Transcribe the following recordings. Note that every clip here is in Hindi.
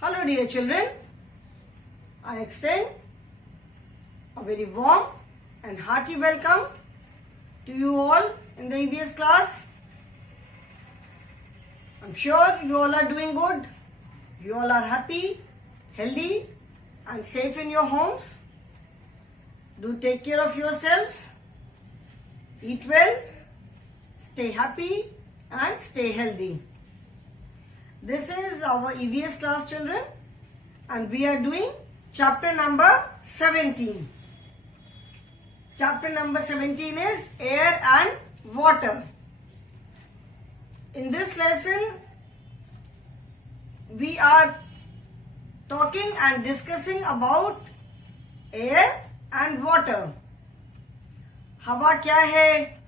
Hello dear children, I extend a very warm and hearty welcome to you all in the EVS class. I'm sure you all are doing good. You all are happy, healthy and safe in your homes. Do take care of yourselves. Eat well, stay happy and stay healthy. This is our EVS class, children, and we are doing chapter number 17. Chapter number 17 is air and water. In this lesson, we are talking and discussing about air and water. हवा क्या है,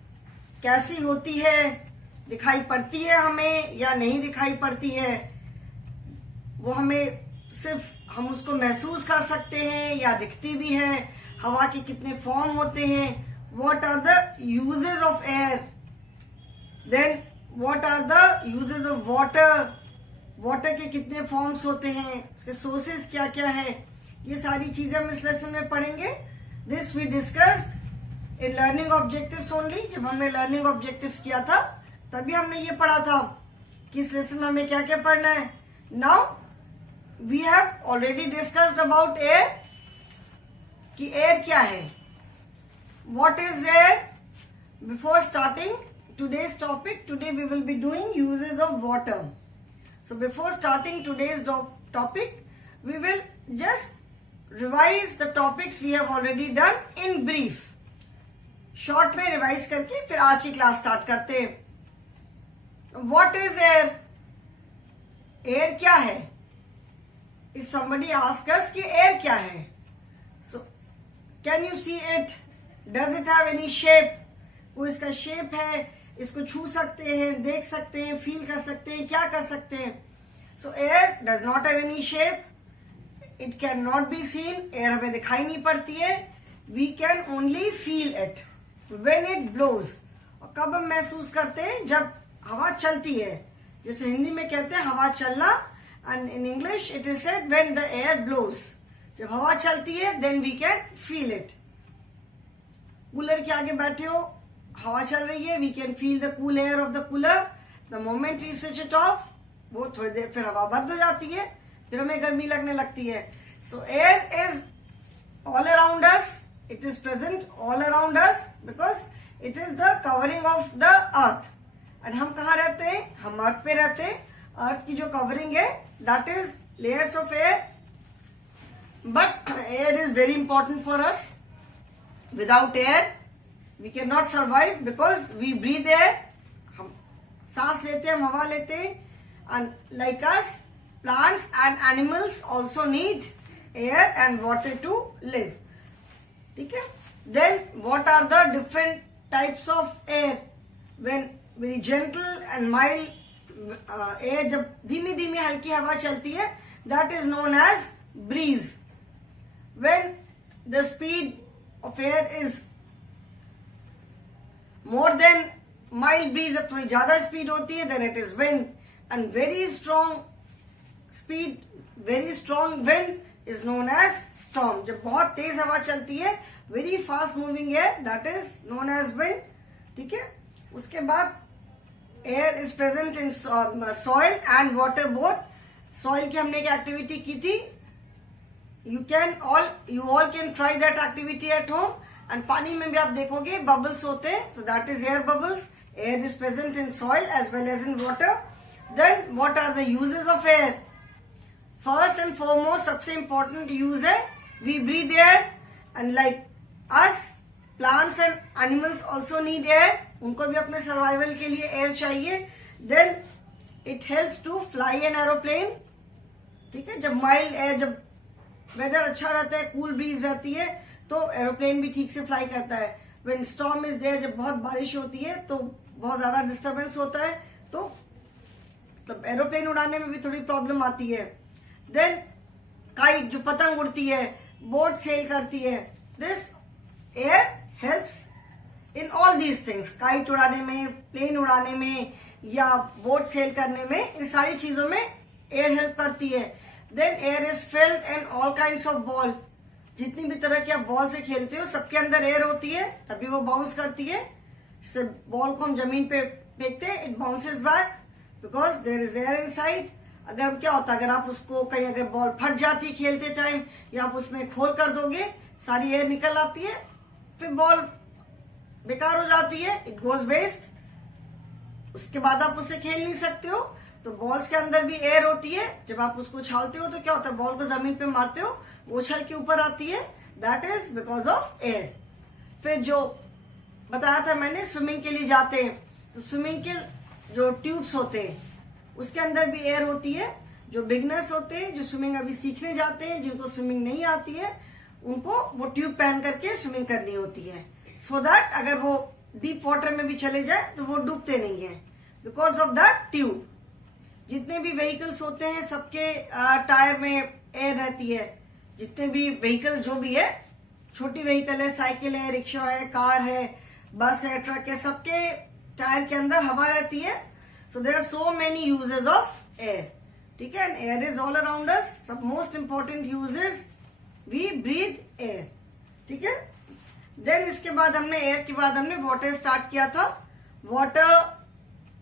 कैसी होती है, दिखाई पड़ती है हमें या नहीं दिखाई पड़ती है, वो हमें सिर्फ हम उसको महसूस कर सकते हैं या दिखती भी है, हवा के कितने फॉर्म होते हैं, what are the uses of air, then what are the uses of water, water के कितने फॉर्म्स होते हैं, उसके सोर्सेस क्या क्या है, ये सारी चीजें हम इस लेसन में पढ़ेंगे. This we discussed in learning objectives only. जब हमने लर्निंग ऑब्जेक्टिव्स किया था तभी हमने ये पढ़ा था कि इस लेसन में हमें क्या क्या पढ़ना है. Now we have already discussed about air, कि एयर क्या है, what is air. Before starting today's topic, today we will be doing uses of water. So before starting today's topic, we will just revise the topics we have already done in brief. Short में रिवाइज करके फिर आज की क्लास स्टार्ट करते हैं. What is air? एयर क्या है? If somebody asks us कि एयर क्या है, so can you see it? Does it have any shape? वो इसका शेप है, इसको छू सकते हैं, देख सकते हैं, फील कर सकते हैं, क्या कर सकते हैं. So air does not have any shape. It cannot be seen. Air हमें दिखाई नहीं पड़ती है. We can only feel it when it blows. और कब हम महसूस करते हैं? जब हवा चलती है. जैसे हिंदी में कहते हैं हवा चलना, and in English it is said when the air blows. जब हवा चलती है then we can feel it. Cooler के आगे बैठे हो, हवा चल रही है, we can feel the cool air of the cooler. The moment we switch it off, वो थोड़ी देर फिर हवा बंद हो जाती है, फिर हमें गर्मी लगने लगती है. So air is all around us. It is present all around us because it is the covering of the earth. and हम कहाँ रहते हैं? हम अर्थ पे रहते हैं. अर्थ की जो कवरिंग है, that is layers of air. But air is very important for us. Without air, we cannot survive because we breathe air. हम सांस लेते हैं, हम हवा लेते हैं. And like us, plants and animals also need air and water to live. ठीक है. Then what are the different types of air? When very gentle and mild air, जब धीमी धीमी हल्की हवा चलती है, that is known as breeze. When the speed of air is more than mild breeze, जब थोड़ी ज्यादा स्पीड होती है, then it is wind. And very strong speed, very strong wind is known as storm. जब बहुत तेज हवा चलती है, very fast moving air, that is known as wind. ठीक है. उसके बाद air is present in soil and water both. Soil की हमने एक एक्टिविटी की थी. You all can try that activity at home. And पानी में भी आप देखोगे bubbles होते हैं, so that is air bubbles. Air is present in soil as well as in water. Then what are the uses of air? First and foremost, सबसे important use है, we breathe air, and like us, plants and animals also need air. उनको भी अपने सर्वाइवल के लिए एयर चाहिए. Then it helps to fly an aeroplane. ठीक है. जब माइल्ड एयर, जब वेदर अच्छा रहता है, कूल ब्रीज रहती है, तो एरोप्लेन भी ठीक से फ्लाई करता है. When storm is there, जब बहुत बारिश होती है तो बहुत ज्यादा डिस्टर्बेंस होता है, तो तब एरोप्लेन उड़ाने में भी थोड़ी प्रॉब्लम आती है. देन काइट, जो पतंग उड़ती है, बोट सेल करती है, this air helps in all these things. Kite उड़ाने में, प्लेन उड़ाने में या बोट सेल करने में, इन सारी चीजों में एयर हेल्प करती है. Then air is filled in all kinds of ball, जितनी भी तरह की आप बॉल से खेलते हो सबके अंदर एयर होती है, तभी वो बाउंस करती है। बॉल को हम जमीन पे फेंकते हैं, it bounces back because there is air inside. अगर क्या होता है, अगर आप उसको कहीं अगर बॉल फट जाती है खेलते टाइम, या आप उसमें खोल कर दोगे, सारी एयर निकल आती है, फिर बॉल बेकार हो जाती है, इट गोज वेस्ट। उसके बाद आप उससे खेल नहीं सकते हो। तो बॉल्स के अंदर भी एयर होती है, जब आप उसको उछालते हो तो क्या होता है, बॉल को जमीन पे मारते हो, वो उछल के ऊपर आती है, that is because of air. फिर जो बताया था मैंने, स्विमिंग के लिए जाते हैं तो स्विमिंग के जो ट्यूब्स होते हैं उसके अंदर भी एयर होती है। जो बिगनर्स होते हैं, जो स्विमिंग अभी सीखने जाते हैं, जिनको स्विमिंग नहीं आती है, उनको वो ट्यूब पहन करके स्विमिंग करनी होती है, सो दैट अगर वो डीप वाटर में भी चले जाए तो वो डूबते नहीं है, बिकॉज ऑफ दैट ट्यूब। जितने भी व्हीकल्स होते हैं सबके टायर में एयर रहती है। जितने भी व्हीकल्स जो भी है, छोटी व्हीकल है, साइकिल है, रिक्शा है, कार है, बस है, ट्रक है, सबके टायर के अंदर हवा रहती है। So there are so many uses of air, ठीक है। And air is all around us. सब most important uses, we breathe air, ठीक है। देन इसके बाद हमने एयर के बाद हमने वाटर स्टार्ट किया था। Water,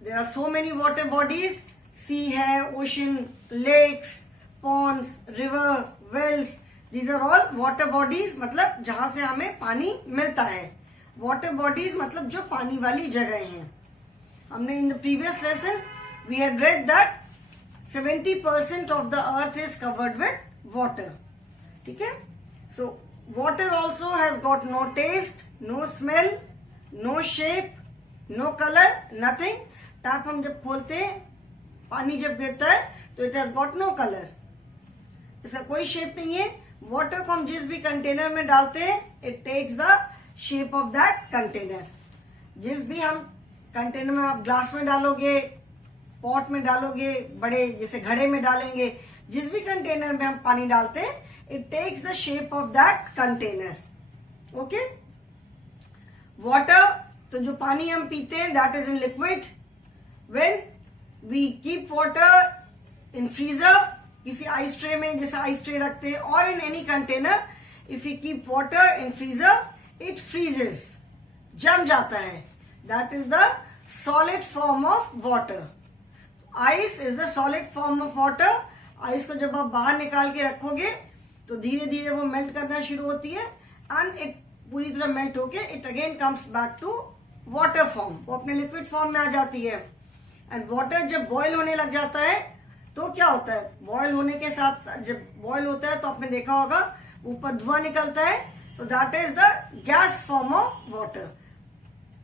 there are so many water bodies, sea है, ocean, lakes, ponds, river, wells, these are all water bodies, मतलब जहां से हमें पानी मिलता है। वाटर बॉडीज मतलब जो पानी वाली जगह हैं। हमने in the previous lesson we had read that 70% of the earth is covered with water, ठीक है। So water also has got no taste, no smell, no shape, no colour, nothing. Tap हम जब खोलते हैं, पानी जब गिरता है तो it has got no colour, इसका कोई शेप नहीं है। वाटर को हम जिस भी कंटेनर में डालते हैं, it takes the shape of that container. जिस भी हम कंटेनर में, आप ग्लास में डालोगे, पॉट में डालोगे, बड़े जैसे घड़े में डालेंगे, जिस भी कंटेनर में हम पानी डालते हैं, it takes the shape of that container, okay. Water, तो जो पानी हम पीते हैं, that is in liquid. When we keep water in freezer, किसी आइस ट्रे में, जैसे आइस ट्रे रखते हैं, और in any container, if you keep water in freezer, it freezes, जम जाता है, that is the solid form of water. Ice is the solid form of water. Ice को जब आप बाहर निकाल के रखोगे तो धीरे धीरे वो मेल्ट करना शुरू होती है, एंड इट पूरी तरह मेल्ट होके it again comes back to water form, वो अपने लिक्विड फॉर्म में आ जाती है। एंड वाटर जब बॉयल होने लग जाता है तो क्या होता है, बॉयल होने के साथ जब बॉयल होता है तो आपने देखा होगा ऊपर धुआं निकलता है, तो that is the gas form of water.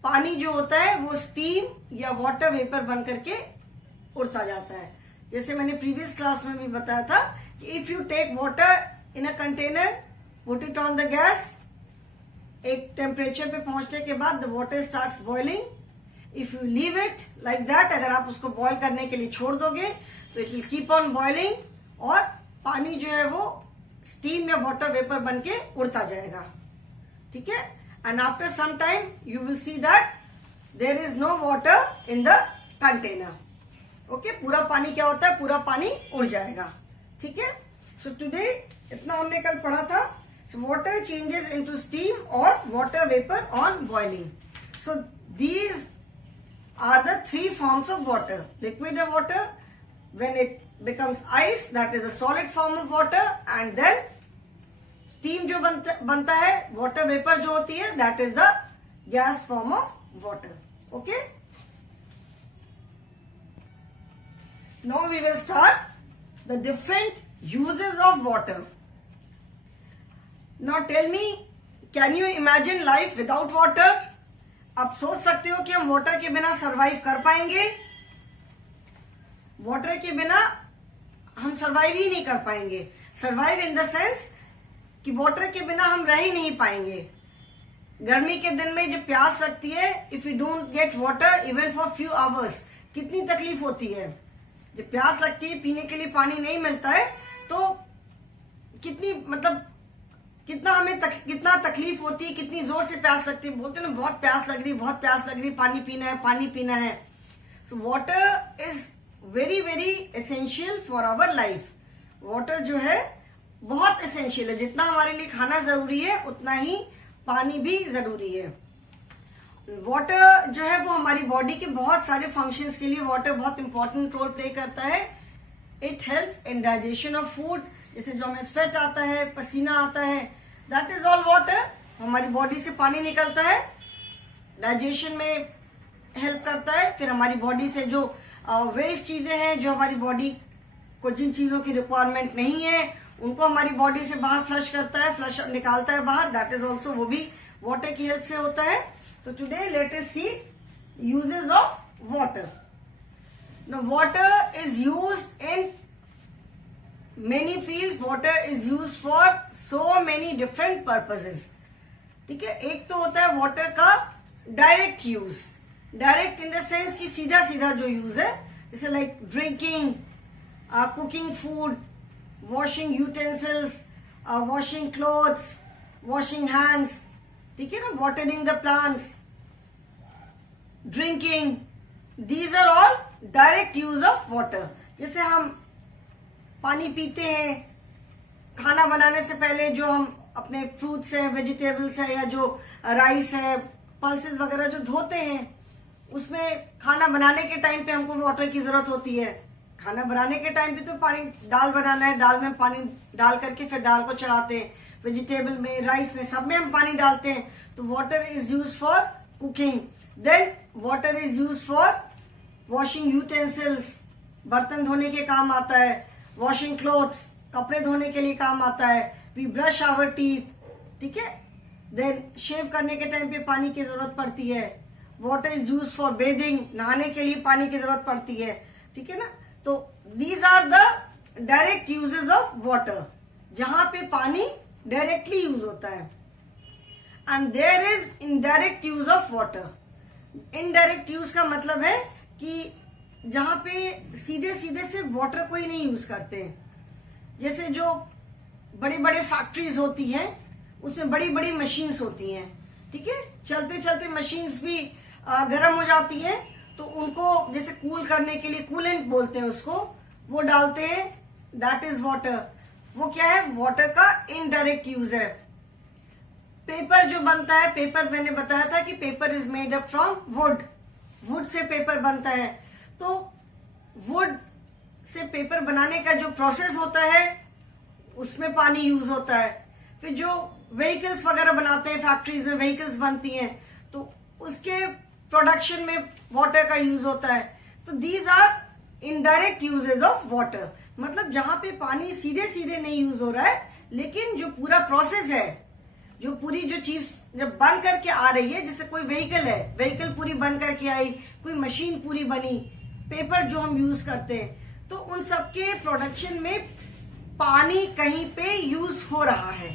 पानी जो होता है वो स्टीम या वाटर वेपर बन करके उड़ता जाता है। जैसे मैंने प्रीवियस क्लास में भी बताया था कि if you take water in a container, put it on the gas, एक टेम्परेचर पे पहुंचने के बाद the water starts boiling. If you leave it like that, अगर आप उसको बॉयल करने के लिए छोड़ दोगे तो it will keep on boiling, और पानी जो है वो स्टीम या वाटर वेपर बन के उड़ता जाएगा, ठीक है। And after some time you will see that there is no water in the container, okay. पूरा पानी क्या होता है, पूरा पानी उड़ जाएगा, ठीक है। सो टुडे इतना हमने कल पढ़ा था। So water changes into steam और water vapour on boiling. So these are the three forms of water. Liquid water, when it becomes ice, that is a solid form of water, and then steam जो बनता है, water vapor जो होती है, that is the gas form of water. Okay? Now we will start the different uses of water. Now tell me, can you imagine life without water? आप सोच सकते हो कि हम वाटर के बिना सरवाइव कर पाएंगे? वाटर के बिना हम सरवाइव ही नहीं कर पाएंगे। सरवाइव इन द सेंस कि वाटर के बिना हम रह ही नहीं पाएंगे। गर्मी के दिन में जब प्यास लगती है, if you don't get water even for few hours, कितनी तकलीफ होती है। जब प्यास लगती है, पीने के लिए पानी नहीं मिलता है, तो कितनी मतलब कितना तकलीफ होती है, कितनी जोर से प्यास लगती है। बोलते हैं ना, बहुत प्यास लग रही, बहुत प्यास लग रही, पानी पीना है, पानी पीना है। So water is very very essential for our life. Water जो है बहुत एसेंशियल है। जितना हमारे लिए खाना जरूरी है उतना ही पानी भी जरूरी है। वाटर जो है वो हमारी बॉडी के बहुत सारे फंक्शंस के लिए वाटर बहुत इंपॉर्टेंट रोल प्ले करता है। It help in digestion of food, जैसे जो हमें स्वेट आता है, पसीना आता है, दैट इज ऑल वाटर। हमारी बॉडी से पानी निकलता है, डाइजेशन में हेल्प करता है। फिर हमारी बॉडी से जो वेस्ट चीजें हैं, जो हमारी बॉडी को जिन चीजों की रिक्वायरमेंट नहीं है उनको हमारी बॉडी से बाहर फ्लश करता है, फ्लश निकालता है बाहर, दैट इज ऑल्सो, वो भी वाटर की हेल्प से होता है। So today let us see uses of water. Now water is used in many fields. Water is used for so many different purposes. ठीक है, एक तो होता है वाटर का direct use. Direct in the sense कि सीधा सीधा जो यूज है, जैसे like drinking, cooking food, washing utensils, washing clothes, washing hands, ठीक है ना, watering the plants, drinking, these are all direct use of water. जैसे हम पानी पीते हैं, खाना बनाने से पहले जो हम अपने फ्रूट्स है, वेजिटेबल्स है, या जो राइस है, पल्सेस वगैरह जो धोते हैं, उसमें खाना बनाने के टाइम पे हमको वाटर की जरूरत होती है। खाना बनाने के टाइम पे तो पानी, दाल बनाना है, दाल में पानी डाल करके फिर दाल को चढ़ाते हैं, वेजिटेबल में, राइस में, सब में हम पानी डालते हैं। तो water is use for cooking. Then water is use for washing utensils, बर्तन धोने के काम आता है। वॉशिंग क्लोथ्स, कपड़े धोने के लिए काम आता है। वी ब्रश आवर टीथ, ठीक है। देन शेव करने के टाइम पे पानी की जरूरत पड़ती है। Water is use for bathing, नहाने के लिए पानी की जरूरत पड़ती है, ठीक है ना। तो these are the direct uses of water, जहां पे पानी डायरेक्टली यूज होता है। And there is indirect use of water. Indirect use का मतलब है कि जहां पे सीधे सीधे से वाटर को ही नहीं यूज करते। जैसे जो बड़ी बड़ी फैक्ट्रीज होती हैं, उसमें बड़ी बड़ी मशीन्स होती हैं, ठीक है। चलते चलते मशीन्स भी गर्म हो जाती हैं, तो उनको जैसे कूल करने के लिए, कूलेंट बोलते हैं उसको, वो डालते हैं, दैट इज वाटर। वो क्या है, वाटर का इनडायरेक्ट यूज है। पेपर जो बनता है, पेपर मैंने बताया था कि paper is made up from would. Would say paper बनता है। तो वुड से पेपर बनाने का जो प्रोसेस होता है उसमें पानी यूज होता है। फिर जो व्हीकल्स वगैरह बनाते हैं, फैक्ट्रीज में व्हीकल्स बनती हैं, तो उसके प्रोडक्शन में वाटर का यूज होता है। तो these are indirect uses of water. मतलब जहां पे पानी सीधे सीधे नहीं यूज हो रहा है, लेकिन जो पूरा प्रोसेस है, जो पूरी जो चीज जब बन करके आ रही है, जैसे कोई व्हीकल है, व्हीकल पूरी बन करके आई, कोई मशीन पूरी बनी, पेपर जो हम यूज करते हैं, तो उन सबके प्रोडक्शन में पानी कहीं पे यूज हो रहा है,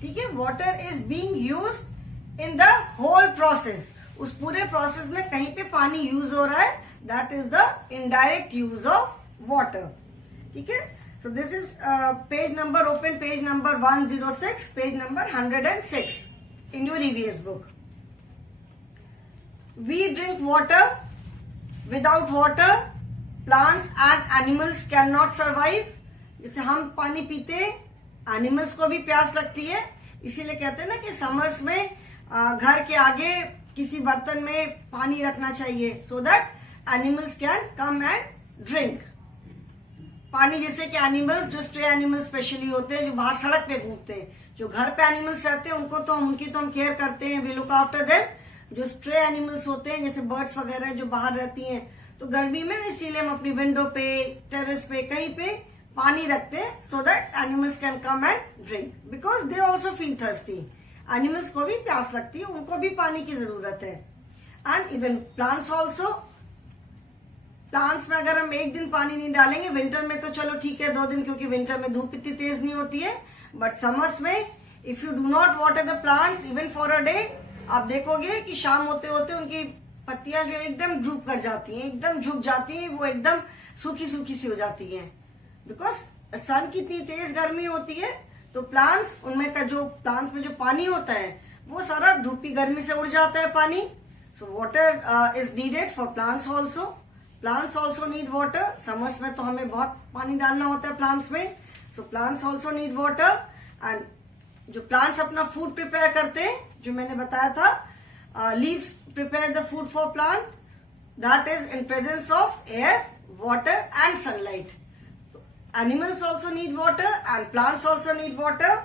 ठीक है। Water is being used in the whole process. उस पूरे प्रोसेस में कहीं पे पानी यूज हो रहा है, that is the indirect use of water, ठीक है। So this is page number, open page number 106, page number 106 in your EVS book. We drink water. Without water, plants and animals cannot survive. जैसे हम पानी पीते, एनिमल्स को भी प्यास लगती है। इसीलिए कहते हैं ना कि समर्स में घर के आगे किसी बर्तन में पानी रखना चाहिए, so that animals can come and drink पानी। जैसे कि एनिमल्स, जो स्ट्रे एनिमल्स स्पेशली होते हैं, जो बाहर सड़क पे घूमते हैं, जो घर पे एनिमल्स रहते हैं उनको तो उनकी तो हम केयर करते हैं, वी लुक आफ्टर देम। जो स्ट्रे एनिमल्स होते हैं, जैसे बर्ड्स वगैरह जो बाहर रहती हैं, तो गर्मी में इसीलिए हम अपनी विंडो पे, टेरेस पे, कहीं पे पानी रखते हैं, so that animals can come and drink, because they also feel thirsty. Animals को भी प्यास लगती है, उनको भी पानी की जरूरत है। And even plants also. Plants में अगर हम एक दिन पानी नहीं डालेंगे, विंटर में तो चलो ठीक है 2 दिन, क्योंकि विंटर में धूप इतनी तेज नहीं होती है, बट समर्स में if you do not water the plants even for a day, आप देखोगे कि शाम होते होते उनकी पत्तियां जो एकदम ड्रूप कर जाती हैं, एकदम झुक जाती हैं, वो एकदम सूखी सूखी सी हो जाती हैं, बिकॉज सन की इतनी तेज गर्मी होती है। तो प्लांट्स, उनमें का जो प्लांट्स में जो पानी होता है वो सारा धूप की गर्मी से उड़ जाता है पानी। सो water is needed for plants also. Plants also need water. Summers में तो हमें बहुत पानी डालना होता है प्लांट्स में। So plants also need water. And जो प्लांट्स अपना फूड प्रिपेयर करते हैं, जो मैंने बताया था, leaves prepare the food for plant, that is in presence of air, water and sunlight. Animals also need water and plants also need water.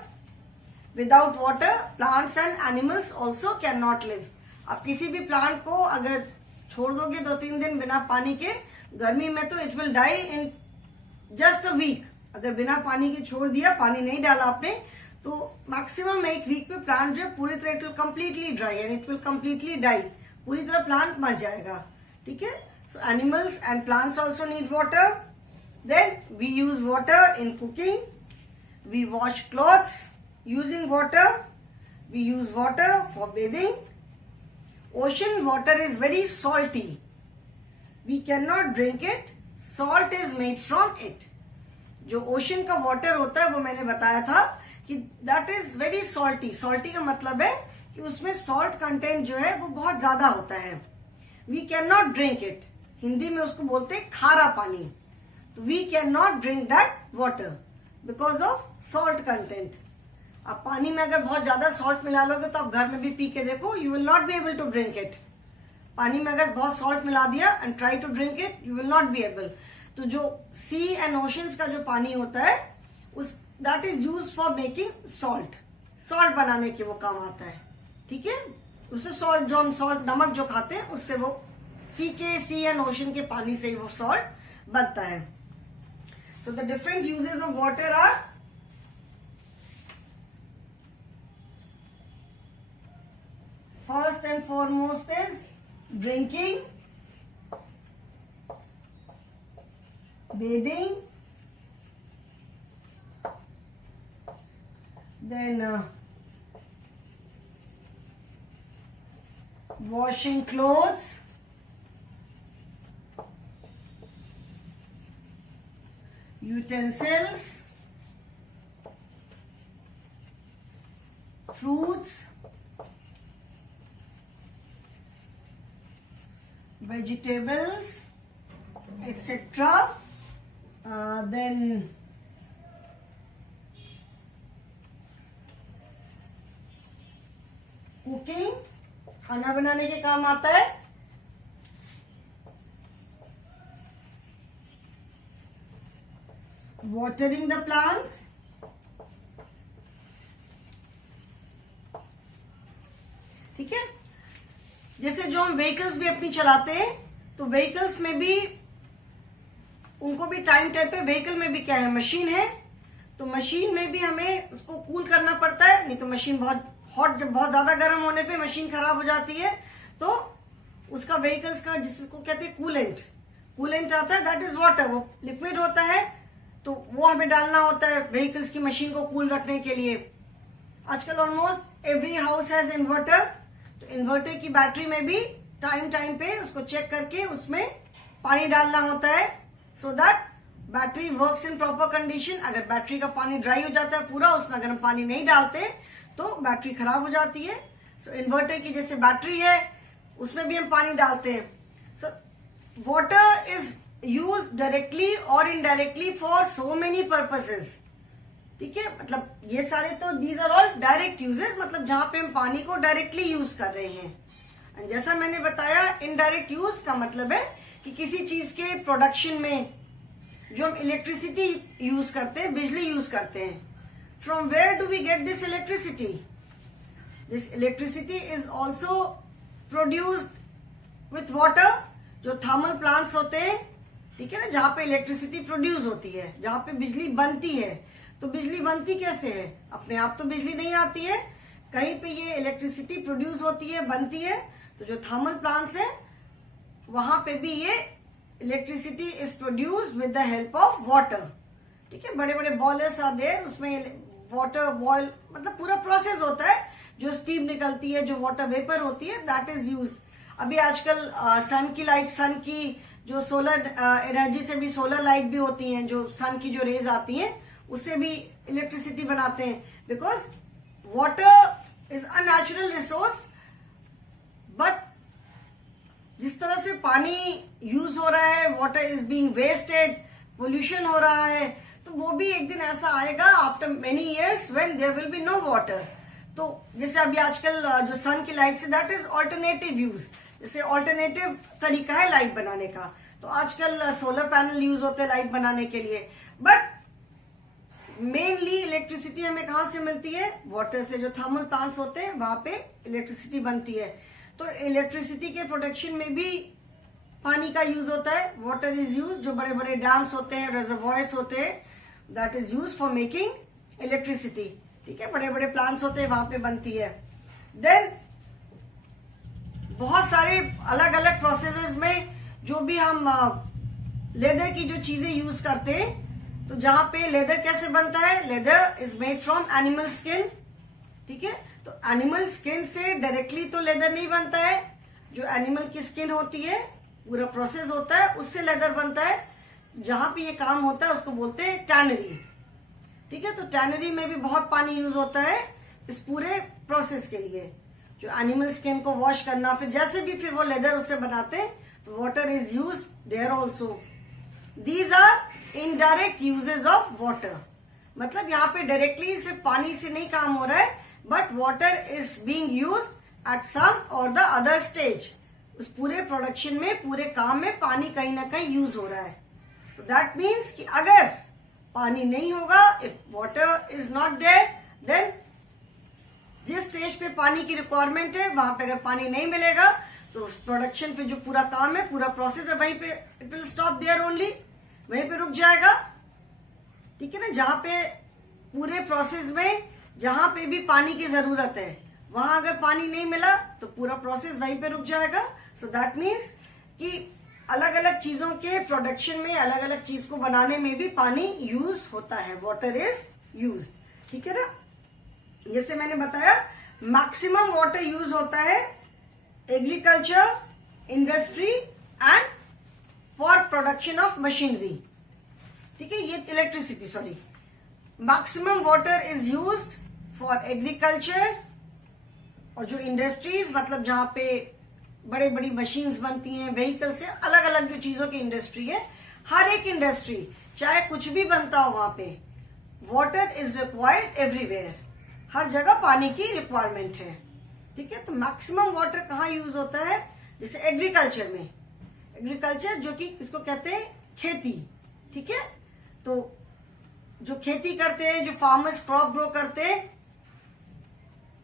Without water plants and animals also can not live. आप किसी भी प्लांट को अगर छोड़ दोगे 2-3 दिन बिना पानी के, गर्मी में तो it will die in just a week. अगर बिना पानी के छोड़ दिया, पानी नहीं डाला आपने, तो मैक्सिमम एक वीक में प्लांट जो है पूरी तरह it will completely dry and it will completely die. पूरी तरह प्लांट मर जाएगा। ठीक है। So animals and plants also need water. Then we use water in cooking, we wash clothes using water, we use water for bathing. Ocean water is very salty, we can not drink it, salt is made from it. जो ओशन का वाटर होता है वो मैंने बताया था कि that is very salty. Salty का मतलब है कि उसमें सॉल्ट कंटेंट जो है वो बहुत ज्यादा होता है। We can not drink it, Hindi में उसको बोलते हैं खारा पानी। तो we can not drink that water because of salt content. आप पानी में अगर बहुत ज्यादा सॉल्ट मिला लोगे तो आप घर में भी पी के देखो, you will not be able to drink it. पानी में अगर बहुत सॉल्ट मिला दिया and try to drink it, you will not be able. तो जो सी एंड ओशंस का जो पानी होता है उस that is use for making salt. Salt बनाने के वो काम आता है। ठीक है। उससे सॉल्ट, जो हम सॉल्ट नमक जो खाते हैं, उससे वो सी एंड ओशन के पानी से ही वो सॉल्ट बनता है। So the different uses of water are first and foremost is drinking, bathing, then washing clothes, utensils, fruits, vegetables, etc. Then cooking, खाना बनाने के काम आता है। वाटरिंग द प्लांट्स, ठीक है। जैसे जो हम व्हीकल्स भी अपनी चलाते हैं, तो व्हीकल्स में भी उनको भी टाइम पे व्हीकल में भी क्या है, मशीन है। तो मशीन में भी हमें उसको कूल करना पड़ता है, नहीं तो मशीन बहुत हॉट, जब बहुत ज्यादा गर्म होने पे मशीन खराब हो जाती है। तो उसका व्हीकल्स का जिसको कहते हैं कूलेंट, कूलेंट आता है, दैट इज वाटर। वो लिक्विड होता है, तो वो हमें डालना होता है व्हीकल्स की मशीन को कूल रखने के लिए। आजकल almost every house has inverter. तो इन्वर्टर की बैटरी में भी टाइम पे उसको चेक करके उसमें पानी डालना होता है, so that battery works in proper condition. अगर बैटरी का पानी ड्राई हो जाता है पूरा, उसमें अगर हम पानी नहीं डालते तो बैटरी खराब हो जाती है। सो इन्वर्टर की जैसे बैटरी है, उसमें भी हम पानी डालते हैं। So water is use directly और indirectly for so many purposes. ठीक है। मतलब ये सारे तो these are all direct uses, मतलब जहां पे हम पानी को डायरेक्टली यूज कर रहे हैं। एंड जैसा मैंने बताया, इनडायरेक्ट यूज का मतलब है कि किसी चीज के प्रोडक्शन में जो हम इलेक्ट्रिसिटी यूज करते हैं, बिजली यूज करते हैं, from where do we get this electricity? This electricity is also produced with water. जो थर्मल प्लांट्स होते हैं, ठीक है ना, जहां पे इलेक्ट्रिसिटी प्रोड्यूस होती है, जहां पे बिजली बनती है। तो बिजली बनती कैसे है? अपने आप तो बिजली नहीं आती है, कहीं पे ये इलेक्ट्रिसिटी प्रोड्यूस होती है, बनती है। तो जो थर्मल प्लांट्स है वहां पे भी ये electricity is produced with the help of water. ठीक है। बड़े बड़े बॉयलर्स आर देयर, उसमें वाटर बॉयल, मतलब पूरा प्रोसेस होता है। जो स्टीम निकलती है, जो वाटर वेपर होती है, दैट इज यूज्ड। अभी आजकल सन की लाइट, सन की जो सोलर एनर्जी से भी सोलर लाइट भी होती हैं, जो सन की जो रेज आती हैं उससे भी इलेक्ट्रिसिटी बनाते हैं। Because water is a natural resource, but जिस तरह से पानी यूज हो रहा है, water is being wasted, pollution हो रहा है, तो वो भी एक दिन ऐसा आएगा after many years when there will be no water. तो जैसे अभी आजकल जो सन की लाइट से, दैट इज ऑल्टरनेटिव यूज, जैसे ऑल्टरनेटिव तरीका है लाइट बनाने का। तो आजकल सोलर पैनल यूज होते हैं लाइट बनाने के लिए, बट मेनली इलेक्ट्रिसिटी हमें कहाँ से मिलती है? वाटर से। जो थर्मल प्लांट्स होते हैं वहां पे इलेक्ट्रिसिटी बनती है। तो इलेक्ट्रिसिटी के प्रोडक्शन में भी पानी का यूज होता है, वाटर इज यूज। जो बड़े बड़े डैम्स होते हैं, रेजर्वॉयर्स होते हैं, that is use for making electricity. ठीक है, बड़े बड़े प्लांट्स होते हैं, वहां पे बनती है। देन बहुत सारे अलग अलग प्रोसेसेस में जो भी हम लेदर की जो चीजें यूज करते हैं, तो जहां पे लेदर कैसे बनता है? Leather is made from animal skin. ठीक है, तो एनिमल स्किन से डायरेक्टली तो लेदर नहीं बनता है। जो एनिमल की स्किन होती है, पूरा प्रोसेस होता है, उससे लेदर बनता है। जहां पे ये काम होता है उसको बोलते हैं टैनरी। ठीक है, तो टैनरी में भी बहुत पानी यूज होता है इस पूरे प्रोसेस के लिए। जो एनिमल स्किन को वॉश करना, फिर जैसे भी फिर वो लेदर उससे बनाते हैं, तो water is use there also. These are indirect uses of water. मतलब यहाँ पे डायरेक्टली सिर्फ पानी से नहीं काम हो रहा है, but water is being used at some और द अदर स्टेज। उस पूरे प्रोडक्शन में, पूरे काम में पानी कहीं ना कहीं यूज हो रहा है। तो दैट मीन्स कि अगर पानी नहीं होगा, if water is not there, then जिस स्टेज पे पानी की रिक्वायरमेंट है वहां पे अगर पानी नहीं मिलेगा, तो प्रोडक्शन पे जो पूरा काम है, पूरा प्रोसेस है, वहीं पे it will stop there only, वहीं पे रुक जाएगा। ठीक है ना, जहां पे पूरे प्रोसेस में जहां पे भी पानी की जरूरत है, वहां अगर पानी नहीं मिला तो पूरा प्रोसेस वहीं पे रुक जाएगा। सो दैट मीन्स कि अलग अलग चीजों के प्रोडक्शन में, अलग अलग चीज को बनाने में भी पानी यूज होता है, वाटर इज यूज। ठीक है ना, जैसे मैंने बताया मैक्सिमम वाटर यूज होता है agriculture, industry and for production of machinery. ठीक है, ये electricity, sorry, maximum water is used for agriculture. और जो इंडस्ट्रीज, मतलब जहां पे बड़े बड़ी मशीन्स बनती हैं, व्हीकल से, अलग अलग जो चीजों की इंडस्ट्री है, हर एक इंडस्ट्री चाहे कुछ भी बनता हो, वहां पे वाटर इज रिक्वायर्ड एवरीवेयर। हर जगह पानी की रिक्वायरमेंट है। ठीक है, तो मैक्सिमम वाटर कहाँ यूज होता है? जैसे एग्रीकल्चर में, एग्रीकल्चर जो कि किसको कहते हैं? खेती। ठीक है, तो जो खेती करते हैं, जो फार्मर्स क्रॉप ग्रो करते हैं,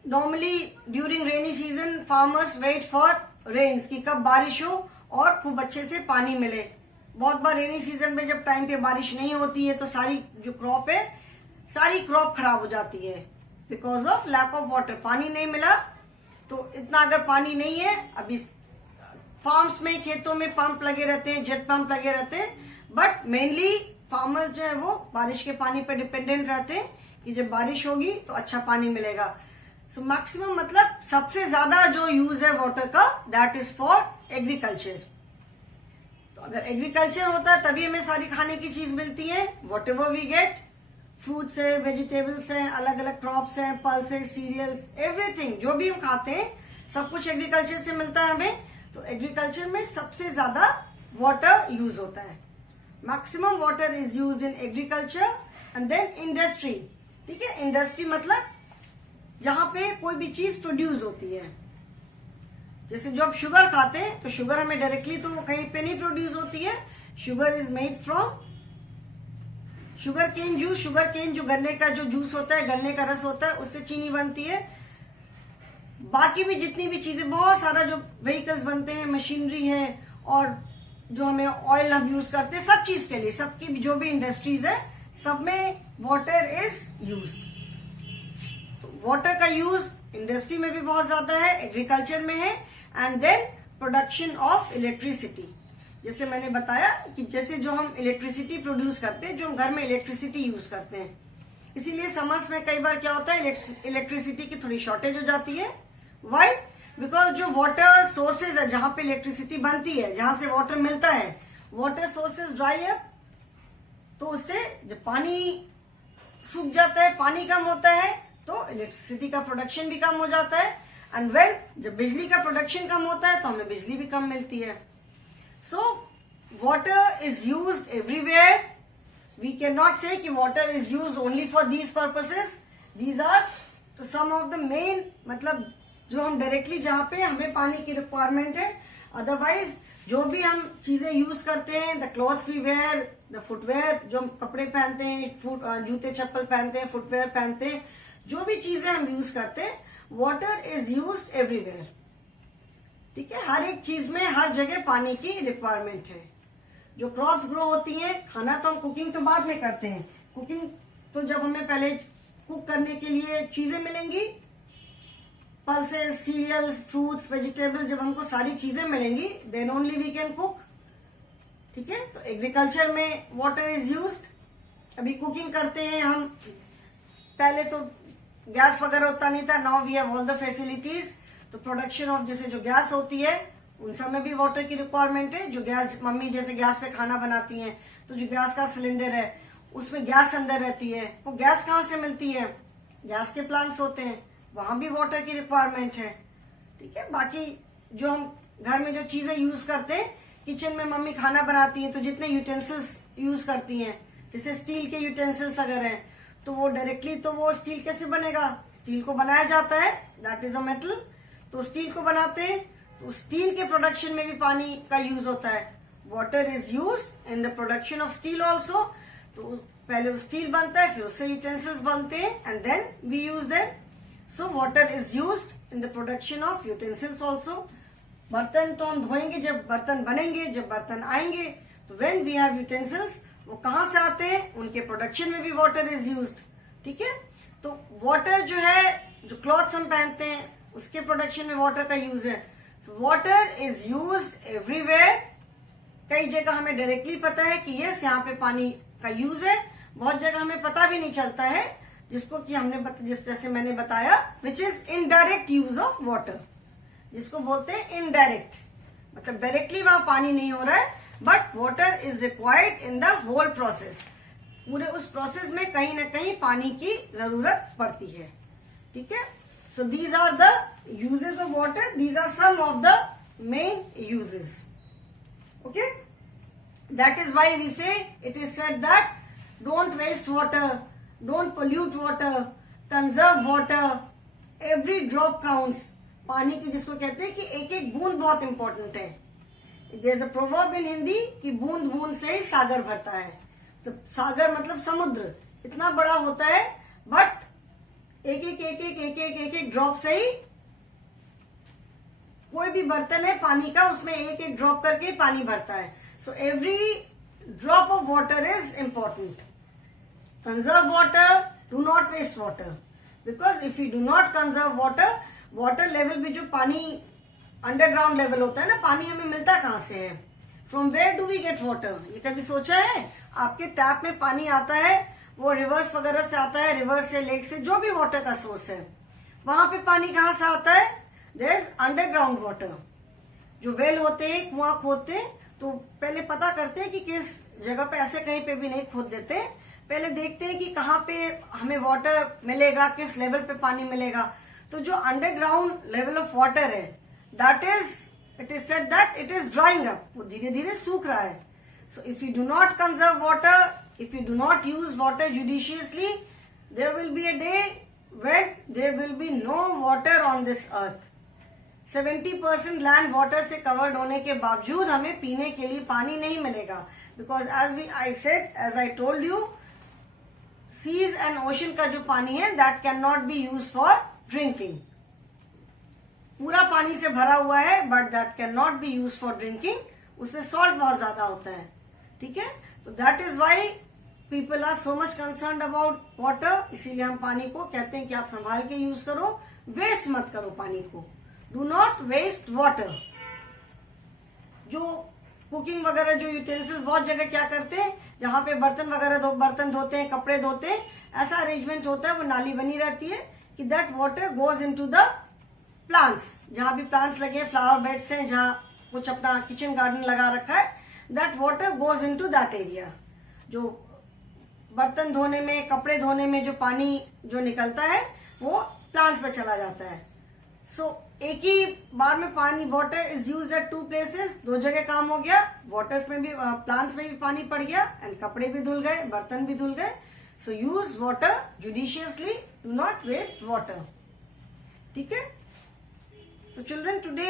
normally during rainy season farmers wait for rains, कि कब बारिश हो और खूब अच्छे से पानी मिले। बहुत बार रेनी सीजन में जब टाइम पे बारिश नहीं होती है, तो सारी जो क्रॉप है, सारी क्रॉप खराब हो जाती है because of lack of water. पानी नहीं मिला, तो इतना अगर पानी नहीं है, अभी फार्म्स में, खेतों में पंप लगे रहते हैं, जेट पंप लगे रहते हैं, बट मेनली फार्मर्स जो है वो बारिश के पानी पर डिपेंडेंट रहते हैं कि जब बारिश होगी तो अच्छा पानी मिलेगा। सो मैक्सिमम मतलब सबसे ज्यादा जो यूज है वाटर का, दैट इज फॉर एग्रीकल्चर। तो अगर एग्रीकल्चर होता है तभी हमें सारी खाने की चीज मिलती है। Whatever we get, fruits है, वेजिटेबल्स हैं, अलग अलग क्रॉप्स हैं, पल्सेस, सीरियल्स, एवरीथिंग जो भी हम खाते हैं, सब कुछ एग्रीकल्चर से मिलता है हमें। तो एग्रीकल्चर में सबसे ज्यादा वाटर यूज होता है। Maximum water is use in agriculture and then industry. ठीक है, इंडस्ट्री मतलब जहां पे कोई भी चीज प्रोड्यूस होती है। जैसे जो आप शुगर खाते हैं, तो शुगर हमें डायरेक्टली तो कहीं पे नहीं प्रोड्यूस होती है। Sugar is made from sugar cane juice. Sugar cane जो गन्ने का जो जूस होता है, गन्ने का रस होता है, उससे चीनी बनती है। बाकी भी जितनी भी चीजें, बहुत सारा जो व्हीकल्स बनते हैं, मशीनरी है, और जो हमें ऑयल हम यूज करते हैं, सब चीज के लिए, सबकी जो भी इंडस्ट्रीज है, सब में वाटर इज यूज। तो वाटर का यूज इंडस्ट्री में भी बहुत ज्यादा है, एग्रीकल्चर में है, and then production of electricity. जैसे मैंने बताया कि जैसे जो हम इलेक्ट्रिसिटी प्रोड्यूस करते हैं, जो हम घर में इलेक्ट्रिसिटी यूज करते हैं, इसीलिए समर्स में कई बार क्या होता है, इलेक्ट्रिसिटी की थोड़ी शॉर्टेज हो जाती है। वाई? बिकॉज जो वाटर सोर्सेज है, जहां पे इलेक्ट्रिसिटी बनती है, जहां से वाटर मिलता है, वाटर सोर्सेज ड्राई अप, तो उससे जब पानी सूख जाता है, पानी कम होता है, तो इलेक्ट्रिसिटी का प्रोडक्शन भी कम हो जाता है। एंड वेन जब बिजली का प्रोडक्शन कम होता है, तो हमें बिजली भी कम मिलती है। So water is used everywhere. we cannot say कि water is used only for these purposes. These are तो some of the main, मतलब जो हम डायरेक्टली जहाँ पे हमें पानी की रिक्वायरमेंट है. अदरवाइज जो भी हम चीजें यूज करते हैं, the clothes we wear, the footwear, जो हम कपड़े पहनते हैं, जूते चप्पल पहनते हैं, फुटवेयर पहनते हैं, जो भी चीजें हम यूज करते हैं, वाटर इज यूज्ड एवरीवेयर. ठीक है, हर एक चीज में हर जगह पानी की रिक्वायरमेंट है. जो क्रॉप्स ग्रो होती हैं, खाना तो हम कुकिंग तो बाद में करते हैं. कुकिंग तो जब हमें पहले कुक करने के लिए चीजें मिलेंगी, पल्सेस, सीरियल्स, फ्रूट्स, वेजिटेबल्स, जब हमको सारी चीजें मिलेंगी, then only we can cook. ठीक है, तो एग्रीकल्चर में वाटर इज यूज्ड. अभी कुकिंग करते हैं हम, पहले तो गैस वगैरह होता नहीं था. Now we have all the facilities. तो प्रोडक्शन ऑफ जैसे जो गैस होती है, उन सब में भी वाटर की रिक्वायरमेंट है. जो गैस, मम्मी जैसे गैस पे खाना बनाती हैं, तो जो गैस का सिलेंडर है उसमें गैस अंदर रहती है. वो गैस कहाँ से मिलती है? गैस के प्लांट्स होते हैं, वहां भी वाटर की रिक्वायरमेंट है. ठीक है, बाकी जो हम घर में जो चीजें यूज करते हैं, किचन में मम्मी खाना बनाती है, तो जितने यूटेंसिल्स यूज करती हैं, जैसे स्टील के यूटेंसिल्स अगर हैं, तो वो डायरेक्टली तो वो स्टील कैसे बनेगा? स्टील को बनाया जाता है, दैट इज अ मेटल. तो स्टील को बनाते हैं, तो स्टील के प्रोडक्शन में भी पानी का यूज होता है. Water is used in the production of steel also. तो पहले स्टील बनता है, फिर उससे यूटेंसिल्स बनते हैं, and then we use them. So water is used in the production of utensils also. बर्तन तो हम धोएंगे जब बर्तन बनेंगे, जब बर्तन आएंगे. तो व्हेन वी हैव यूटेंसिल्स, वो कहाँ से आते हैं? उनके प्रोडक्शन में भी वाटर इज यूज्ड. ठीक है, तो वाटर जो है, जो क्लॉथ्स हम पहनते हैं, उसके प्रोडक्शन में वाटर का यूज है. Water is used everywhere. कई जगह हमें डायरेक्टली पता है कि यस, यहाँ पे पानी का यूज है. बहुत जगह हमें पता भी नहीं चलता है, जिसको कि हमने जिस जैसे मैंने बताया, which is indirect use of water, जिसको बोलते हैं इनडायरेक्ट. मतलब डायरेक्टली वहां पानी नहीं हो रहा है, but water is required in the whole process. पूरे उस प्रोसेस में कहीं ना कहीं पानी की जरूरत पड़ती है. ठीक है, so these are the uses of water. These are some of the main uses. Okay, that is why we say, it is said that don't waste water, don't pollute water, conserve water, every drop counts. पानी की जिसको कहते हैं कि एक एक बूंद बहुत इंपॉर्टेंट है. देयर इज अ प्रोवर्ब इन हिंदी कि बूंद बूंद से ही सागर भरता है. तो सागर मतलब समुद्र इतना बड़ा होता है, बट एक एक एक एक एक एक एक एक ड्रॉप से ही, कोई भी बर्तन है पानी का, उसमें एक एक ड्रॉप करके पानी भरता है. So every drop of water is important. Conserve water, do not waste water, because if you do not conserve water, water level भी, जो पानी अंडरग्राउंड लेवल होता है ना, पानी हमें मिलता कहाँ से है? From where do we get water? ये कभी सोचा है? आपके टैप में पानी आता है, वो रिवर्स वगैरह से आता है, रिवर्स से, लेक से, जो भी वाटर का सोर्स है, वहां पे पानी कहाँ से आता है? There is underground water. जो वेल होते हैं, कुआं खोदते हैं, तो पहले पता करते हैं कि किस जगह पे, ऐसे कहीं पे भी नहीं खोद देते, पहले देखते हैं कि कहाँ पे हमें वाटर मिलेगा, किस लेवल पे पानी मिलेगा. तो जो अंडरग्राउंड लेवल ऑफ वाटर है, that is, it is said that it is drawing up, वो धीरे धीरे सूख रहा है. So if you do not conserve water, if you do not use water judiciously, there will be a day when there will be no water on this earth. 70% land water से कवर्ड होने के बावजूद हमें पीने के लिए पानी नहीं मिलेगा. Because as I told you, seas and ocean का जो पानी है, that cannot be used for drinking. पूरा पानी से भरा हुआ है, but that cannot be used for drinking. उसमें सॉल्ट बहुत ज्यादा होता है. ठीक है, तो that is why people are so much concern about water. इसीलिए हम पानी को कहते हैं कि आप संभाल के यूज करो, वेस्ट मत करो पानी को. Do not waste water. जो कुकिंग वगैरह जो यूटेंसिल्स, बहुत जगह क्या करते हैं, जहां पे बर्तन धोते हैं, कपड़े धोते हैं, ऐसा अरेंजमेंट होता है, वो नाली बनी रहती है कि that water goes into the plants. जहां भी प्लांट्स लगे, फ्लावर बेड्स हैं, जहां कुछ अपना किचन गार्डन लगा रखा है, that water goes into that area. जो बर्तन धोने में, कपड़े धोने में जो पानी जो निकलता है, वो प्लांट्स पे चला जाता है. सो एक ही बार में पानी, water is used eight 2 places, 2 जगह काम हो गया। वाटर्स में भी, प्लांट्स में भी पानी पड़ गया एंड कपड़े भी धुल गए, बर्तन भी धुल गए। So use water judiciously, do not waste water. ठीक है। तो children, today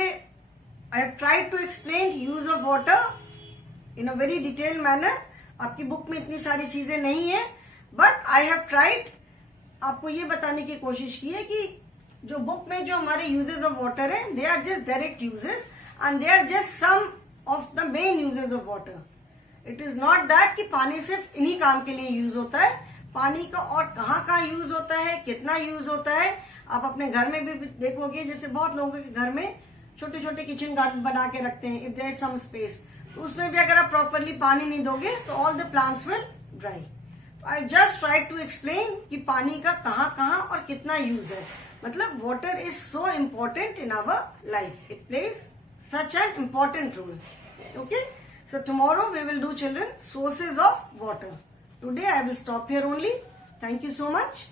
I have tried to explain use of water in a very detail manner. आपकी बुक में इतनी सारी चीजें नहीं है, बट आई हैव ट्राइड आपको ये बताने की कोशिश की है कि जो बुक में जो हमारे यूजेस ऑफ वाटर है, they are just direct uses and they are just some of the main uses of water. It is not that कि पानी सिर्फ इन्हीं काम के लिए यूज होता है। पानी का और कहाँ कहाँ यूज होता है, कितना यूज होता है, आप अपने घर में भी देखोगे। जैसे बहुत लोगों के घर में छोटे छोटे किचन गार्डन बना के रखते हैं, if there is some space, तो उसमें भी अगर आप प्रॉपरली पानी नहीं दोगे तो all the plants will dry. I just try to explain कि पानी का कहाँ कहाँ और कितना यूज है। मतलब water is so important in our life, it plays such an important role. Okay, so tomorrow we will do children sources of water. Today I will stop here only. Thank you so much.